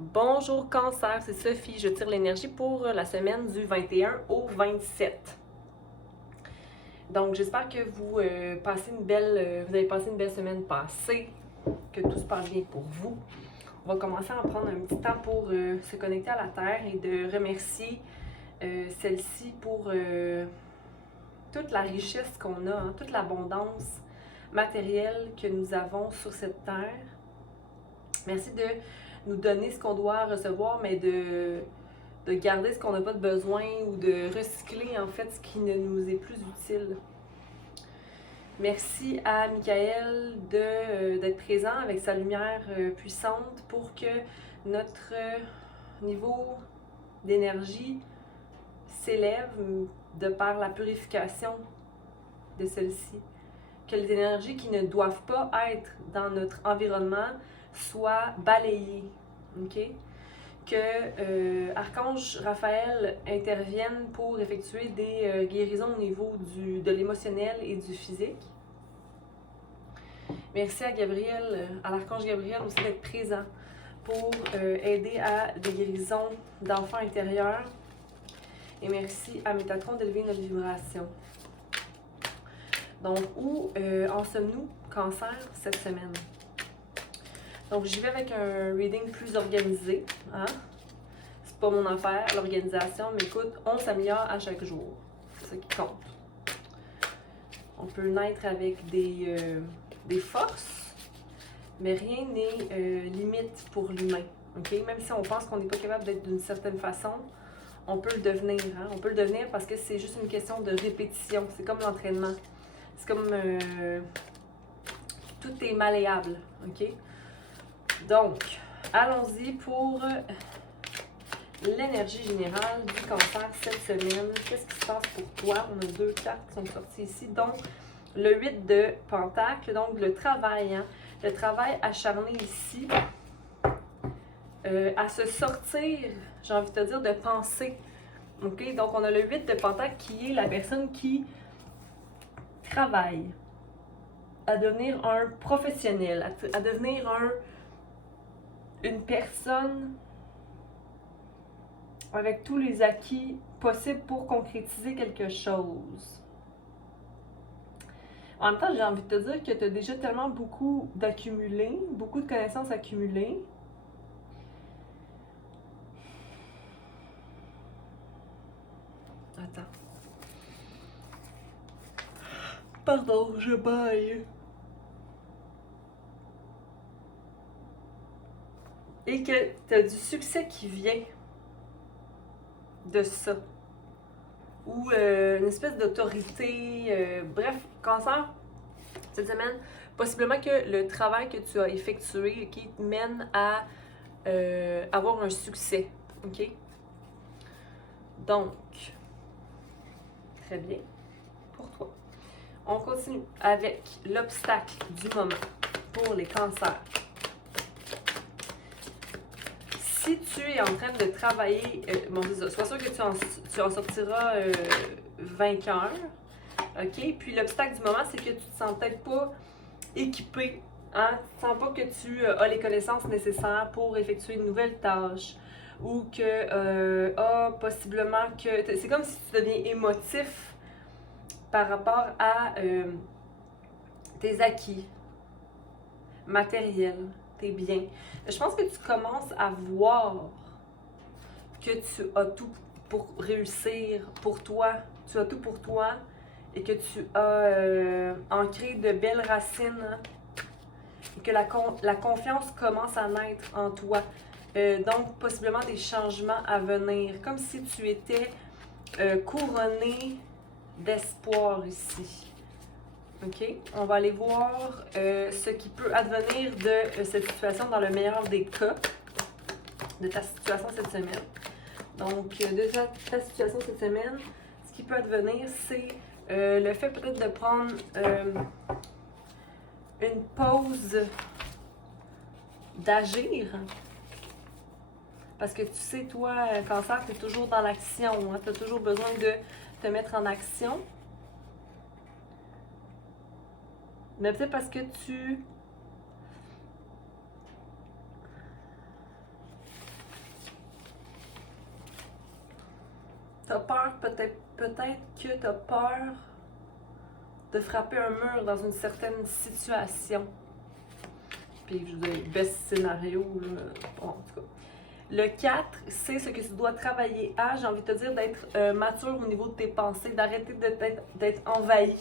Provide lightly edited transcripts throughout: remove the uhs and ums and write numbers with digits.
Bonjour Cancer, c'est Sophie. Je tire l'énergie pour la semaine du 21 au 27. Donc j'espère que vous vous avez passé une belle semaine passée, que tout se passe bien pour vous. On va commencer à en prendre un petit temps pour se connecter à la Terre et de remercier celle-ci pour toute la richesse qu'on a, toute l'abondance matérielle que nous avons sur cette Terre. Merci de nous donner ce qu'on doit recevoir, mais de garder ce qu'on n'a pas de besoin ou de recycler en fait ce qui ne nous est plus utile. Merci à Michael d'être présent avec sa lumière puissante pour que notre niveau d'énergie s'élève de par la purification de celle-ci. Que les énergies qui ne doivent pas être dans notre environnement soient balayées. OK? Que Archange Raphaël intervienne pour effectuer des guérisons au niveau de l'émotionnel et du physique. Merci à Gabriel, à l'Archange Gabriel aussi d'être présent pour aider à des guérisons d'enfants intérieurs. Et merci à Métatron d'élever notre vibration. Donc, où en sommes-nous, Cancer, cette semaine? Donc, j'y vais avec un reading plus organisé. Hein? C'est pas mon affaire, l'organisation, mais écoute, on s'améliore à chaque jour. C'est ça qui compte. On peut naître avec des forces, mais rien n'est limite pour l'humain. Okay? Même si on pense qu'on n'est pas capable d'être d'une certaine façon, on peut le devenir. Hein? On peut le devenir parce que c'est juste une question de répétition. C'est comme l'entraînement. C'est comme tout est malléable. OK? Donc, allons-y pour l'énergie générale du Cancer cette semaine. Qu'est-ce qui se passe pour toi? On a deux cartes qui sont sorties ici, donc le 8 de Pentacle, donc le travail. Hein? Le travail acharné ici à se sortir, j'ai envie de te dire, de penser. OK? Donc, on a le 8 de Pentacle qui est la personne qui travaille à devenir un professionnel, à devenir une personne avec tous les acquis possibles pour concrétiser quelque chose. En même temps, j'ai envie de te dire que tu as déjà tellement beaucoup d'accumulés, beaucoup de connaissances accumulées. Attends. Pardon, je baille. Et que tu as du succès qui vient de ça. Ou une espèce d'autorité. Bref, Cancer, cette semaine, possiblement que le travail que tu as effectué qui te mène à avoir un succès. OK? Donc, très bien pour toi. On continue avec l'obstacle du moment pour les cancers. Si tu es en train de travailler, sois sûr que tu en sortiras vainqueur. OK? Puis l'obstacle du moment, c'est que tu te sens peut-être pas équipé. Hein? Tu ne sens pas que tu as les connaissances nécessaires pour effectuer une nouvelle tâche. Ou que, possiblement que... C'est comme si tu deviens émotif par rapport à tes acquis matériels, tes biens. Je pense que tu commences à voir que tu as tout pour réussir pour toi. Tu as tout pour toi et que tu as ancré de belles racines. Hein? Et que la confiance commence à naître en toi. Donc, possiblement des changements à venir. Comme si tu étais couronné d'espoir ici. OK? On va aller voir ce qui peut advenir de cette situation dans le meilleur des cas de ta situation cette semaine. Donc, de ta situation cette semaine, ce qui peut advenir, c'est le fait peut-être de prendre une pause d'agir. Parce que tu sais, toi, Cancer, tu es toujours dans l'action. Hein? Tu as toujours besoin de te mettre en action. Mais peut-être parce que tu T'as peur, peut-être que t'as peur de frapper un mur dans une certaine situation. Puis, je veux dire, best scénario, là. Bon, en tout cas. Le 4, c'est ce que tu dois travailler à. J'ai envie de te dire d'être mature au niveau de tes pensées, d'arrêter d'être envahi.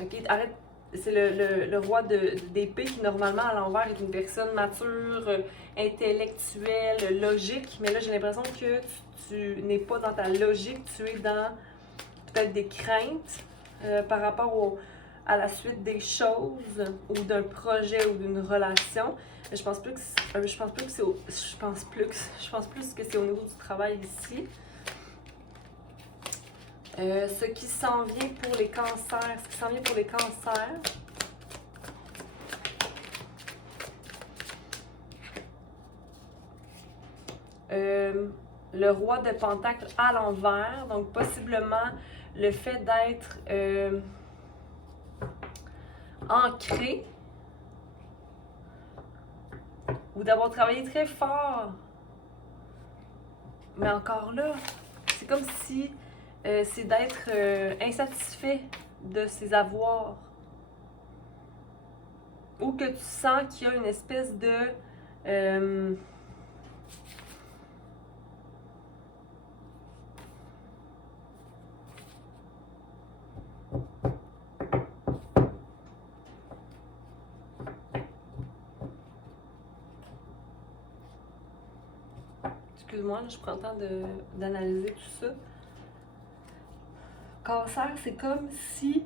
Ok? Arrête. C'est le roi d'épée qui, normalement, à l'envers, est une personne mature, intellectuelle, logique. Mais là, j'ai l'impression que tu n'es pas dans ta logique, tu es dans peut-être des craintes par rapport à la suite des choses ou d'un projet ou d'une relation. Mais je pense plus que c'est au niveau du travail ici. Ce qui s'en vient pour les cancers. Le roi de Pentacle à l'envers. Donc, possiblement, le fait d'être ancré ou d'avoir travaillé très fort. Mais encore là, c'est comme si c'est d'être insatisfait de ses avoirs. Ou que tu sens qu'il y a une espèce de... Excuse-moi, je prends le temps d'analyser tout ça. Cancer, c'est comme si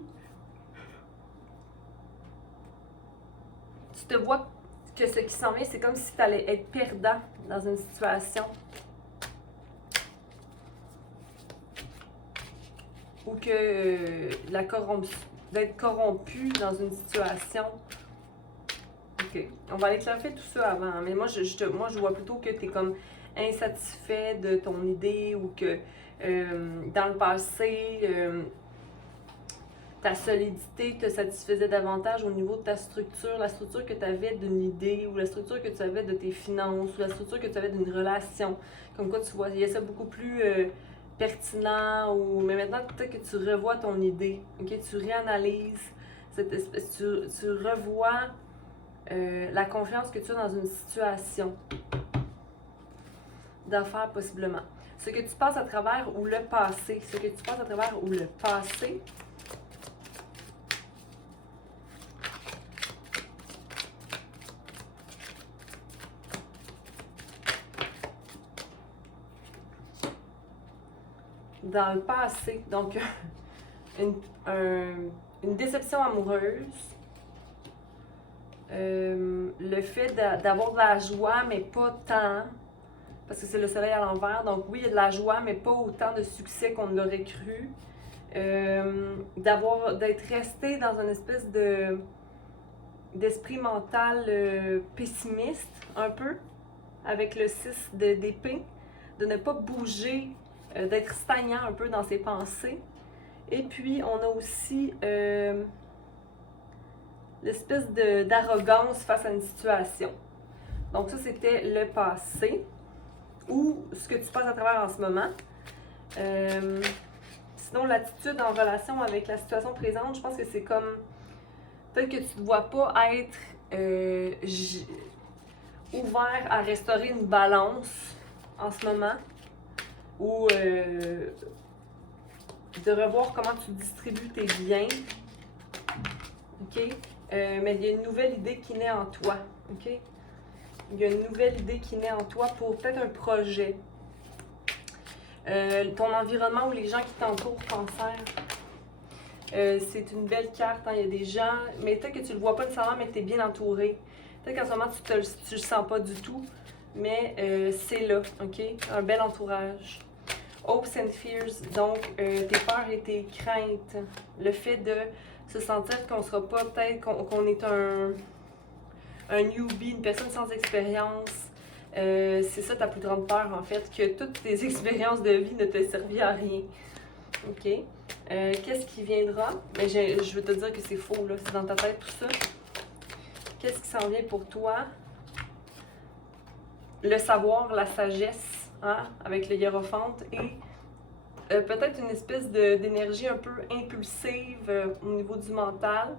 tu te vois que ce qui s'en vient, c'est comme si tu allais être perdant dans une situation. Ou que d'être corrompu dans une situation. Ok, on va aller clarifier tout ça avant. Mais moi, je vois plutôt que tu es comme insatisfait de ton idée ou que dans le passé, ta solidité te satisfaisait davantage au niveau de ta structure, la structure que tu avais d'une idée ou la structure que tu avais de tes finances ou la structure que tu avais d'une relation. Comme quoi tu voyais ça beaucoup plus pertinent mais maintenant peut-être que tu revois ton idée, ok? Tu réanalyses cette espèce, tu revois la confiance que tu as dans une situation d'affaires possiblement. Ce que tu passes à travers ou le passé, dans le passé, donc une déception amoureuse, le fait d'avoir de la joie, mais pas tant, parce que c'est le soleil à l'envers, donc oui, il y a de la joie, mais pas autant de succès qu'on l'aurait cru. D'être resté dans une espèce d'esprit mental pessimiste, un peu, avec le 6 d'épée, de ne pas bouger, d'être stagnant un peu dans ses pensées. Et puis, on a aussi l'espèce d'arrogance face à une situation. Donc ça, c'était le passé, ou ce que tu passes à travers en ce moment. Sinon, l'attitude en relation avec la situation présente, je pense que c'est comme... Peut-être que tu ne te vois pas être ouvert à restaurer une balance en ce moment, ou de revoir comment tu distribues tes biens. OK? Mais il y a une nouvelle idée qui naît en toi. OK? Il y a une nouvelle idée qui naît en toi pour peut-être un projet. Ton environnement ou les gens qui t'entourent, Cancer. C'est une belle carte, hein? Il y a des gens, mais peut-être que tu le vois pas nécessairement, mais que tu es bien entouré. Peut-être qu'en ce moment, tu le sens pas du tout, mais c'est là, OK? Un bel entourage. Hopes and fears, donc tes peurs et tes craintes. Le fait de se sentir qu'on sera pas, peut-être qu'on est un newbie, une personne sans expérience. C'est ça ta plus grande peur, en fait, que toutes tes expériences de vie ne te servent à rien. OK? Qu'est-ce qui viendra? Mais je veux te dire que c'est faux, là. C'est dans ta tête, tout ça. Qu'est-ce qui s'en vient pour toi? Le savoir, la sagesse, hein? Avec le hiérophante et peut-être une espèce d'énergie un peu impulsive au niveau du mental.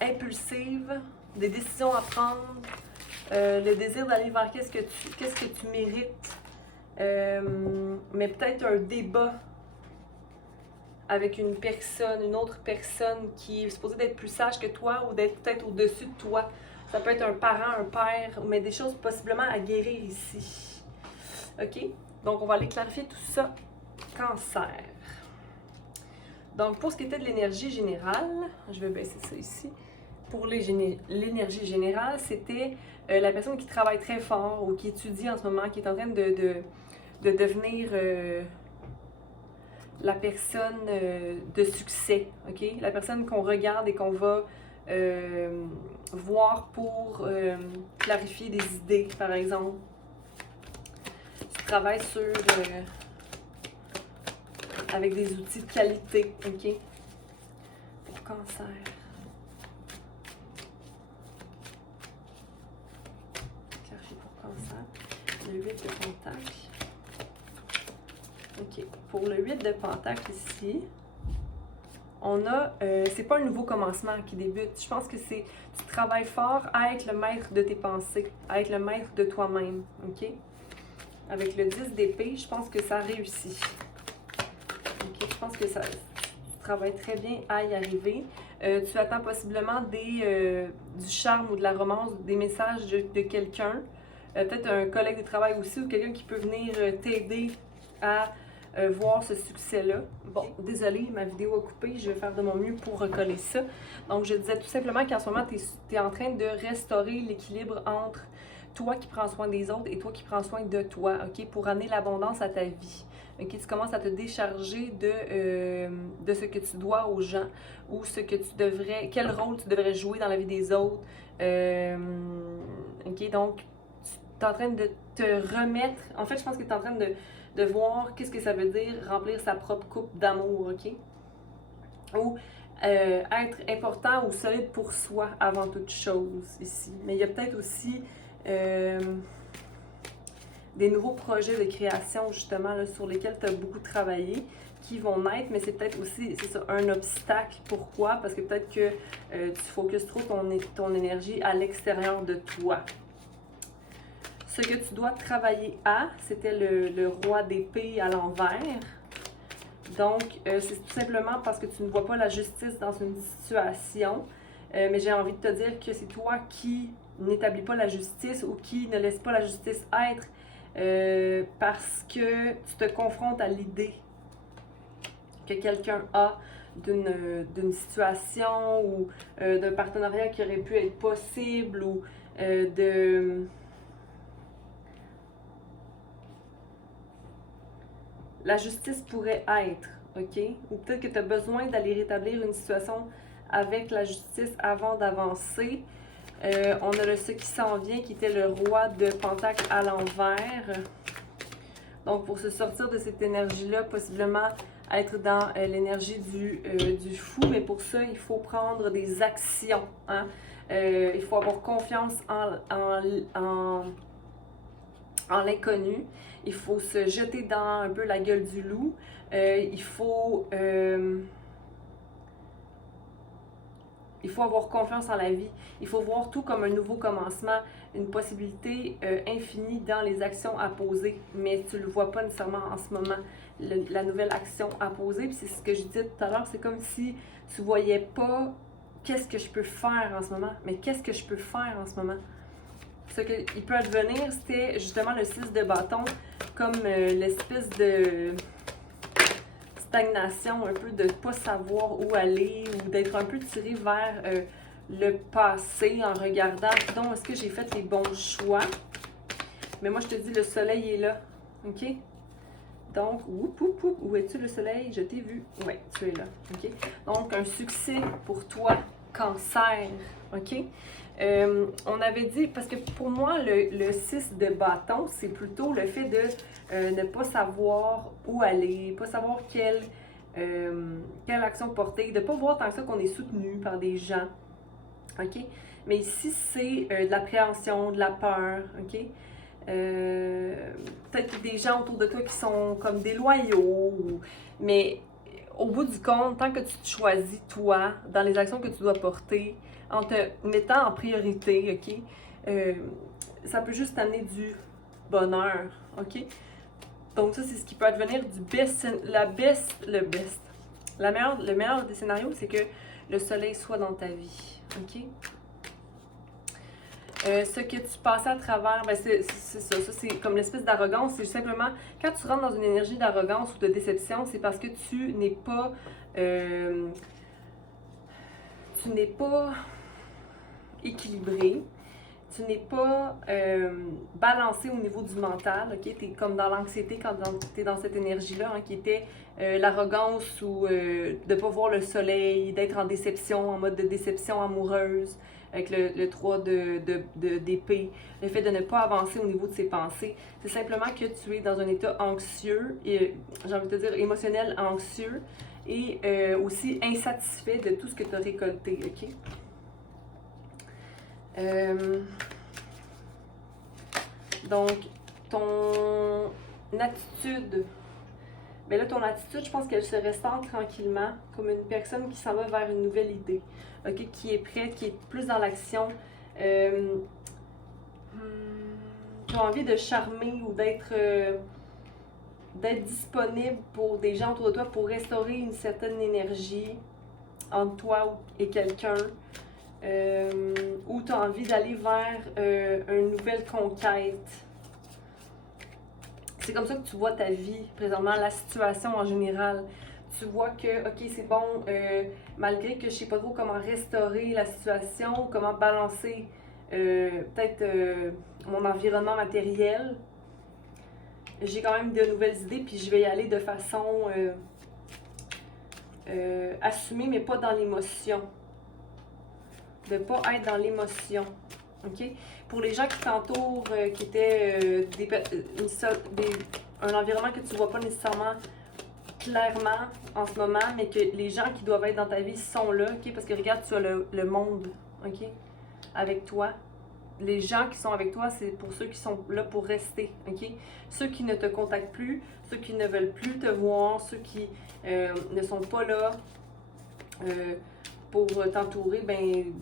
Impulsive, des décisions à prendre, le désir d'aller vers qu'est-ce que tu mérites, mais peut-être un débat avec une autre personne qui est supposée d'être plus sage que toi ou d'être peut-être au-dessus de toi. Ça peut être un parent, un père, mais des choses possiblement à guérir ici. OK? Donc, on va aller clarifier tout ça. Cancer. Donc, pour ce qui était de l'énergie générale, je vais baisser ça ici. Pour l'énergie générale, c'était la personne qui travaille très fort ou qui étudie en ce moment, qui est en train de devenir la personne de succès, OK? La personne qu'on regarde et qu'on va voir pour clarifier des idées, par exemple. Tu travailles sur avec des outils de qualité, OK? Pour cancer. Clarifier pour cancer. Le 8 de pentacle. OK. Pour le 8 de pentacle ici, on a, c'est pas un nouveau commencement qui débute. Je pense que c'est, tu travailles fort à être le maître de tes pensées, à être le maître de toi-même, OK? Avec le 10 d'épée, je pense que ça réussit. OK? Je pense que ça, tu travailles très bien à y arriver. Tu attends possiblement du charme ou de la romance, des messages de quelqu'un. Peut-être un collègue de travail aussi ou quelqu'un qui peut venir t'aider à voir ce succès-là. Bon, désolée, ma vidéo a coupé, je vais faire de mon mieux pour recoller ça. Donc, je disais tout simplement qu'en ce moment, tu es en train de restaurer l'équilibre entre toi qui prends soin des autres et toi qui prends soin de toi, OK, pour amener l'abondance à ta vie. OK, tu commences à te décharger de ce que tu dois aux gens ou ce que tu devrais, quel rôle tu devrais jouer dans la vie des autres. OK, donc, tu es en train de te remettre, en fait, je pense que tu es en train de voir qu'est-ce que ça veut dire remplir sa propre coupe d'amour, OK? Ou être important ou solide pour soi avant toute chose ici. Mais il y a peut-être aussi des nouveaux projets de création justement là, sur lesquels tu as beaucoup travaillé qui vont naître, mais c'est peut-être aussi c'est ça, un obstacle. Pourquoi? Parce que peut-être que tu focuses trop ton énergie à l'extérieur de toi. Ce que tu dois travailler à, c'était le roi d'épée à l'envers. Donc, c'est tout simplement parce que tu ne vois pas la justice dans une situation. Mais j'ai envie de te dire que c'est toi qui n'établis pas la justice ou qui ne laisse pas la justice être parce que tu te confrontes à l'idée que quelqu'un a d'une situation ou d'un partenariat qui aurait pu être possible ou la justice pourrait être, OK? Ou peut-être que tu as besoin d'aller rétablir une situation avec la justice avant d'avancer. On a le ce qui s'en vient, qui était le roi de pentacle à l'envers. Donc, pour se sortir de cette énergie-là, possiblement être dans l'énergie du fou, mais pour ça, il faut prendre des actions. Hein? Il faut avoir confiance en l'inconnu. Il faut se jeter dans un peu la gueule du loup. Il faut avoir confiance en la vie. Il faut voir tout comme un nouveau commencement, une possibilité infinie dans les actions à poser. Mais tu ne le vois pas nécessairement en ce moment, la nouvelle action à poser. Puis c'est ce que je disais tout à l'heure, c'est comme si tu ne voyais pas qu'est-ce que je peux faire en ce moment. Mais qu'est-ce que je peux faire en ce moment? Ce qu'il peut advenir, c'était justement le 6 de bâton, comme l'espèce de stagnation, un peu de ne pas savoir où aller ou d'être un peu tiré vers le passé en regardant, donc est-ce que j'ai fait les bons choix? Mais moi, je te dis, le soleil est là, OK? Donc, où es-tu le soleil? Je t'ai vu. Oui, tu es là, OK? Donc, un succès pour toi, cancer, OK? On avait dit, parce que pour moi, le 6 de bâton, c'est plutôt le fait de ne pas savoir où aller, pas savoir quelle action porter, de ne pas voir tant que ça qu'on est soutenu par des gens, OK? Mais ici, c'est de l'appréhension, de la peur, OK? Peut-être des gens autour de toi qui sont comme déloyaux, mais au bout du compte, tant que tu te choisis toi, dans les actions que tu dois porter, en te mettant en priorité, ok, ça peut juste t'amener du bonheur, ok? Donc ça, c'est ce qui peut advenir du best, le meilleur des scénarios, c'est que le soleil soit dans ta vie, ok? Ce que tu passais à travers, ben c'est ça, c'est comme l'espèce d'arrogance, c'est simplement, quand tu rentres dans une énergie d'arrogance ou de déception, c'est parce que tu n'es pas équilibré, tu n'es pas balancé au niveau du mental, ok? Tu es comme dans l'anxiété quand tu es dans cette énergie-là, hein, qui était l'arrogance ou de ne pas voir le soleil, d'être en déception, en mode de déception amoureuse, avec le 3 d'épée, le fait de ne pas avancer au niveau de ses pensées. C'est simplement que tu es dans un état anxieux, et j'ai envie de te dire émotionnel anxieux, et aussi insatisfait de tout ce que tu as récolté, ok? Donc, ton attitude, mais là, ton attitude, je pense qu'elle se restaure tranquillement, comme une personne qui s'en va vers une nouvelle idée, ok, qui est prête, qui est plus dans l'action, qui a envie de charmer ou d'être disponible pour des gens autour de toi pour restaurer une certaine énergie entre toi et quelqu'un. Où tu as envie d'aller vers une nouvelle conquête. C'est comme ça que tu vois ta vie présentement, la situation en général. Tu vois que, ok, c'est bon, malgré que je sais pas trop comment restaurer la situation, comment balancer peut-être mon environnement matériel, j'ai quand même de nouvelles idées, puis je vais y aller de façon assumée, mais pas dans l'émotion. De ne pas être dans l'émotion. OK? Pour les gens qui t'entourent, qui étaient un environnement que tu ne vois pas nécessairement clairement en ce moment, mais que les gens qui doivent être dans ta vie sont là, OK? Parce que regarde, tu as le monde, OK? Avec toi. Les gens qui sont avec toi, c'est pour ceux qui sont là pour rester, OK? Ceux qui ne te contactent plus, ceux qui ne veulent plus te voir, ceux qui ne sont pas là pour t'entourer, ben,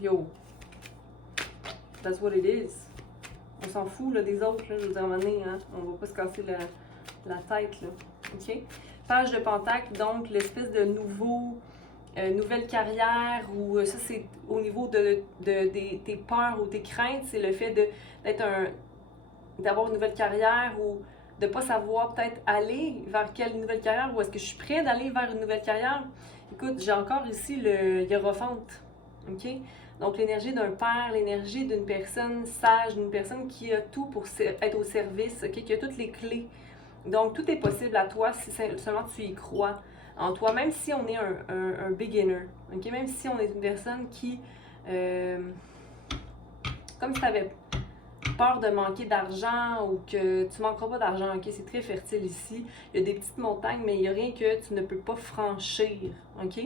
yo, that's what it is. On s'en fout là, des autres, là, je veux dire, à un moment donné, hein, on va pas se casser la tête, là, ok? Page de Pentacle, donc l'espèce de nouvelle carrière, ou ça c'est au niveau de tes peurs ou tes craintes, c'est le fait d'avoir une nouvelle carrière ou de pas savoir peut-être aller vers quelle nouvelle carrière, ou est-ce que je suis prête d'aller vers une nouvelle carrière? Écoute, j'ai encore ici le Hiérophante, ok? Donc l'énergie d'un père, l'énergie d'une personne sage, d'une personne qui a tout pour être au service, ok? Qui a toutes les clés. Donc tout est possible à toi si seulement tu y crois en toi, même si on est un beginner, ok? Même si on est une personne qui, comme si tu avais peur de manquer d'argent ou que tu manqueras pas d'argent, ok? C'est très fertile ici. Il y a des petites montagnes, mais il n'y a rien que tu ne peux pas franchir, ok?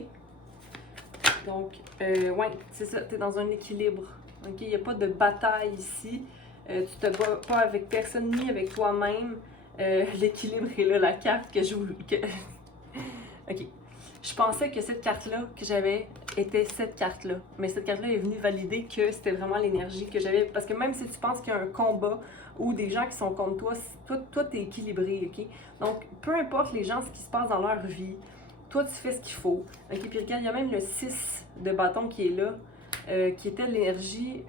Donc, ouais, c'est ça, tu es dans un équilibre, ok? Il n'y a pas de bataille ici. Tu te bats pas avec personne ni avec toi-même. L'équilibre est là, la carte que je vous... ok. Je pensais que cette carte-là que j'avais était cette carte-là. Mais cette carte-là est venue valider que c'était vraiment l'énergie que j'avais. Parce que même si tu penses qu'il y a un combat ou des gens qui sont contre toi, toi t'es équilibré, ok? Donc, peu importe les gens, ce qui se passe dans leur vie, toi, tu fais ce qu'il faut. Ok? Puis regarde, il y a même le 6 de bâton qui est là, qui était l'énergie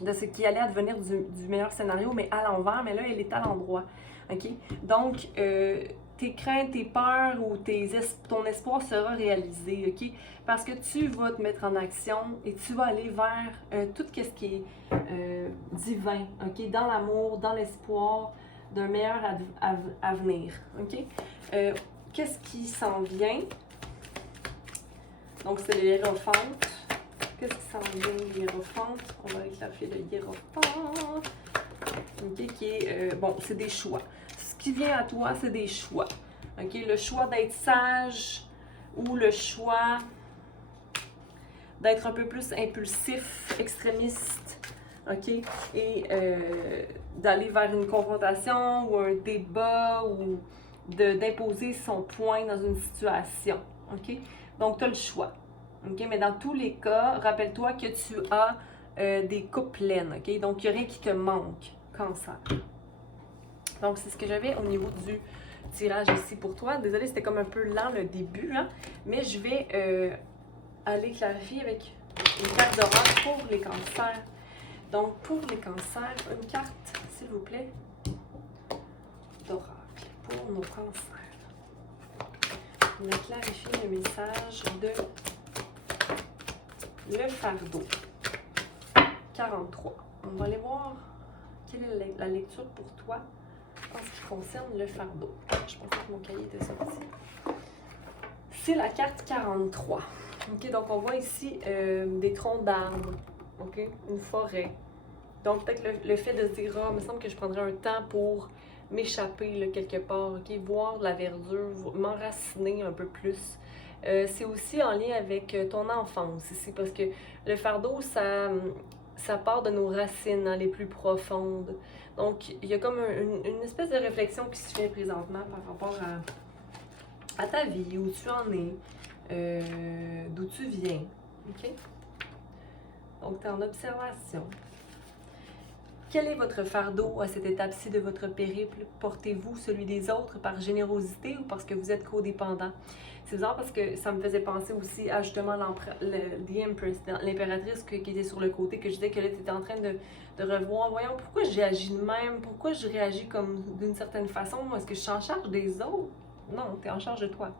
de ce qui allait advenir du meilleur scénario, mais à l'envers, mais là, elle est à l'endroit. Ok? Donc, tes craintes, tes peurs ou ton espoir sera réalisé, ok? Parce que tu vas te mettre en action et tu vas aller vers tout ce qui est divin, ok? Dans l'amour, dans l'espoir d'un meilleur avenir, ok? Qu'est-ce qui s'en vient? Donc, c'est le Hiérophante. Qu'est-ce qui s'en vient, le Hiérophante? On va éclaircir le Hiérophante. Ok, qui est, bon, c'est des choix. Ce qui vient à toi, c'est des choix. Ok, le choix d'être sage ou le choix d'être un peu plus impulsif, extrémiste. OK? Et d'aller vers une confrontation ou un débat ou d'imposer son point dans une situation. OK? Donc, tu as le choix. OK? Mais dans tous les cas, rappelle-toi que tu as des coupes pleines. OK? Donc, il n'y a rien qui te manque. Cancer. Donc, c'est ce que j'avais au niveau du tirage ici pour toi. Désolée, c'était comme un peu lent le début, là. Mais je vais aller clarifier avec une carte d'oracle pour les cancers. Donc, pour les cancers, une carte, s'il vous plaît, d'oracle pour nos cancers. On a clarifié le message de le fardeau. 43. On va aller voir quelle est la lecture pour toi en ce qui concerne le fardeau. Je pensais que mon cahier était sorti. C'est la carte 43. OK, donc on voit ici des troncs d'arbres. OK, une forêt. Donc peut-être le fait de se dire, ah, il me semble que je prendrais un temps pour m'échapper quelque part, OK, voir de la verdure, m'enraciner un peu plus. C'est aussi en lien avec ton enfance ici, parce que le fardeau, ça part de nos racines les plus profondes. Donc, il y a comme une espèce de réflexion qui se fait présentement par rapport à ta vie, où tu en es, d'où tu viens. OK? Donc, tu es en observation. Quel est votre fardeau à cette étape-ci de votre périple? Portez-vous celui des autres par générosité ou parce que vous êtes codépendant? C'est bizarre parce que ça me faisait penser aussi à justement l'impératrice qui était sur le côté, que je disais que là, tu étais en train de revoir. Voyons, pourquoi j'ai agi de même? Pourquoi je réagis comme d'une certaine façon? Est-ce que je suis en charge des autres? Non, tu es en charge de toi.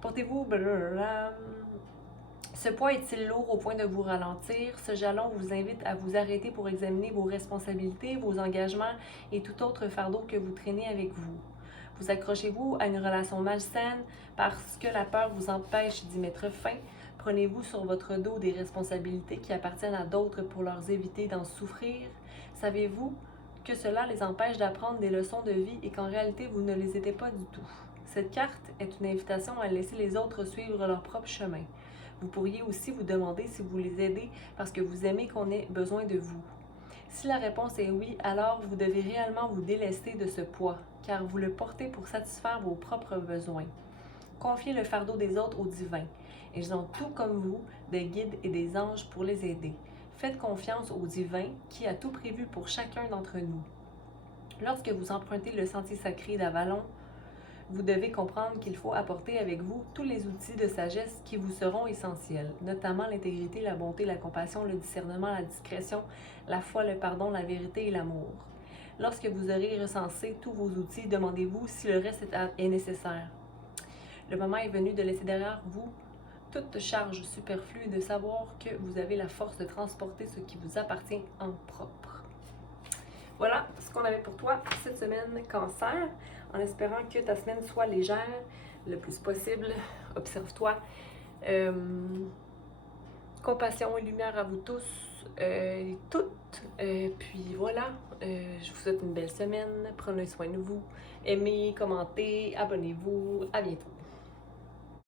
Portez-vous... Ce poids est-il lourd au point de vous ralentir? Ce jalon vous invite à vous arrêter pour examiner vos responsabilités, vos engagements et tout autre fardeau que vous traînez avec vous. Vous accrochez-vous à une relation malsaine parce que la peur vous empêche d'y mettre fin? Prenez-vous sur votre dos des responsabilités qui appartiennent à d'autres pour leur éviter d'en souffrir? Savez-vous que cela les empêche d'apprendre des leçons de vie et qu'en réalité vous ne les aidez pas du tout? Cette carte est une invitation à laisser les autres suivre leur propre chemin. Vous pourriez aussi vous demander si vous les aidez parce que vous aimez qu'on ait besoin de vous. Si la réponse est oui, alors vous devez réellement vous délester de ce poids, car vous le portez pour satisfaire vos propres besoins. Confiez le fardeau des autres au divin. Ils ont tout comme vous, des guides et des anges pour les aider. Faites confiance au divin qui a tout prévu pour chacun d'entre nous. Lorsque vous empruntez le sentier sacré d'Avalon, vous devez comprendre qu'il faut apporter avec vous tous les outils de sagesse qui vous seront essentiels, notamment l'intégrité, la bonté, la compassion, le discernement, la discrétion, la foi, le pardon, la vérité et l'amour. Lorsque vous aurez recensé tous vos outils, demandez-vous si le reste est nécessaire. Le moment est venu de laisser derrière vous toute charge superflue et de savoir que vous avez la force de transporter ce qui vous appartient en propre. Voilà ce qu'on avait pour toi cette semaine, Cancer, en espérant que ta semaine soit légère le plus possible. Observe-toi. Compassion et lumière à vous tous et toutes. Puis voilà, je vous souhaite une belle semaine. Prenez soin de vous. Aimez, commentez, abonnez-vous. À bientôt.